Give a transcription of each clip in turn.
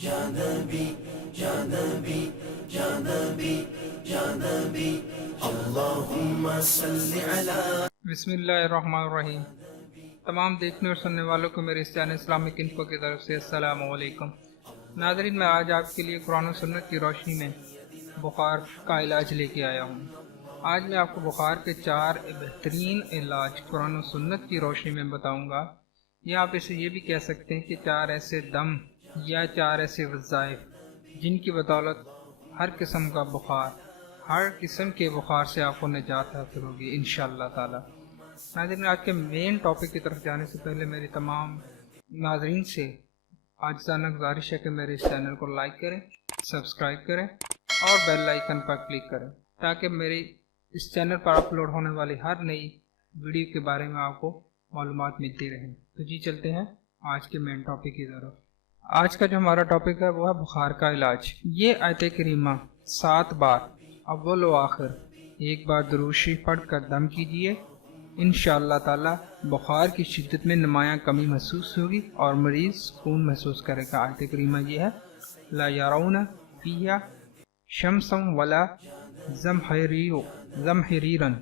بسم اللہ الرحمن الرحیم۔ تمام دیکھنے اور سننے والوں کو میرے اس چینل اسلامک انفو کی طرف سے السلام علیکم۔ ناظرین، میں آج آپ کے لیے قرآن و سنت کی روشنی میں بخار کا علاج لے کے آیا ہوں۔ آج میں آپ کو بخار کے 4 بہترین علاج قرآن و سنت کی روشنی میں بتاؤں گا، یا آپ اسے یہ بھی کہہ سکتے ہیں کہ 4 ایسے دم یا 4 ایسے وظائف جن کی بدولت ہر قسم کا بخار، ہر قسم کے بخار سے آپ کو نجات حاصل ہوگی انشاءاللہ تعالی۔ ناظرین، آج کے مین ٹاپک کی طرف جانے سے پہلے میری تمام ناظرین سے عاجزانہ گزارش ہے کہ میرے اس چینل کو لائک کریں، سبسکرائب کریں اور بیل آئیکن پر کلک کریں تاکہ میری اس چینل پر اپلوڈ ہونے والی ہر نئی ویڈیو کے بارے میں آپ کو معلومات ملتی رہیں۔ تو جی چلتے ہیں آج کے مین ٹاپک کی طرف۔ آج کا جو ہمارا ٹاپک ہے وہ ہے بخار کا علاج۔ یہ آیت کریمہ 7 بار اول و آخر ایک بار درود شریف پڑھ کر دم کیجئے، انشاءاللہ تعالی بخار کی شدت میں نمایاں کمی محسوس ہوگی اور مریض سکون محسوس کرے گا۔ آیت کریمہ یہ ہے لا یرون فیہا شمسا ولا زمہریرن۔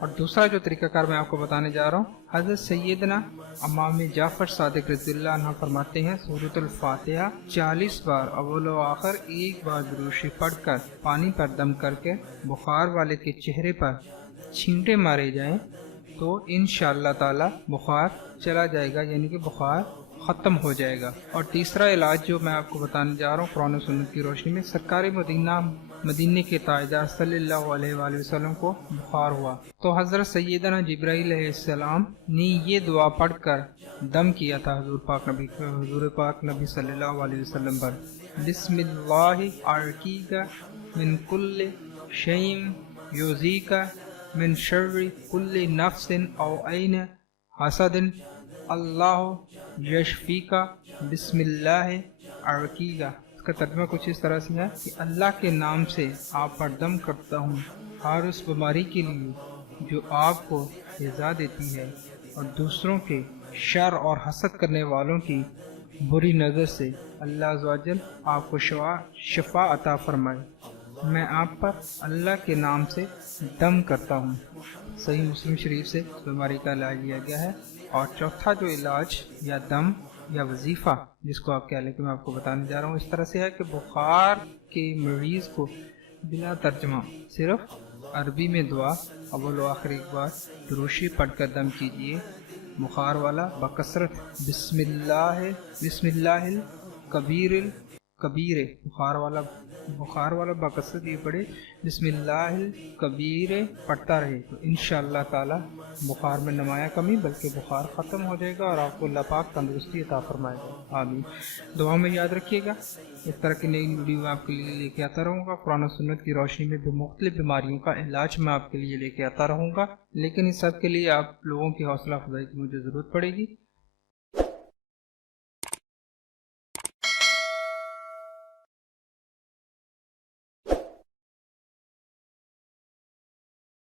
اور دوسرا جو طریقہ کار میں آپ کو بتانے جا رہا ہوں، حضرت سیدنا امام جعفر صادق رضی اللہ عنہ فرماتے ہیں سورۃ الفاتحہ 40 بار اول و آخر ایک بار درود شریف پڑھ کر پانی پر دم کر کے بخار والے کے چہرے پر چھینٹے مارے جائیں تو انشاءاللہ تعالی بخار چلا جائے گا، یعنی کہ بخار ختم ہو جائے گا۔ اور تیسرا علاج جو میں آپ کو بتانے جا رہا ہوں قرآن و سنت کی روشنی میں، سرکار مدینے کے تاجدار صلی اللہ علیہ وآلہ وسلم کو بخار ہوا تو حضرت سیدنا جبرائیل علیہ السلام نے یہ دعا پڑھ کر دم کیا تھا حضور پاک نبی صلی اللہ علیہ وسلم پر، بسم اللہ ارقیک من کل شیء یؤذیک من شر کل نفس او عین حسد اللہ یشفیکا بسم اللہ ارقیکا۔ اس کا ترجمہ کچھ اس طرح سے ہے کہ اللہ کے نام سے آپ پر دم کرتا ہوں ہر اس بیماری کے لیے جو آپ کو ایذا دیتی ہے اور دوسروں کے شر اور حسد کرنے والوں کی بری نظر سے اللہ عز و جل آپ کو شفا عطا فرمائے۔ میں آپ پر اللہ کے نام سے دم کرتا ہوں۔ صحیح مسلم شریف سے اس بیماری کا علاج لیا گیا ہے۔ اور چوتھا جو علاج یا دم یا وظیفہ جس کو آپ کہہ لیں کہ میں آپ کو بتانے جا رہا ہوں، اس طرح سے ہے کہ بخار کے مریض کو بلا ترجمہ صرف عربی میں دعا اول و آخر ایک بار درود شریف پڑھ کر دم کیجئے، بخار والا بکثرت بسم اللہ الکبیر، بخار والا بکثرت یہ پڑھے بسم اللہ الکبیر پڑھتا رہے تو انشاءاللہ تعالی بخار میں نمایاں کمی بلکہ بخار ختم ہو جائے گا اور آپ کو اللہ پاک تندرستی عطا فرمائے گا۔ آمین۔ دعا میں یاد رکھیے گا، اس طرح کی نئی ویڈیو میں آپ کے لیے لے کے آتا رہوں گا۔ قرآن و سنت کی روشنی میں بھی مختلف بیماریوں کا علاج میں آپ کے لیے لے کے آتا رہوں گا، لیکن اس سب کے لیے آپ لوگوں کی حوصلہ افزائی کی مجھے ضرورت پڑے گی۔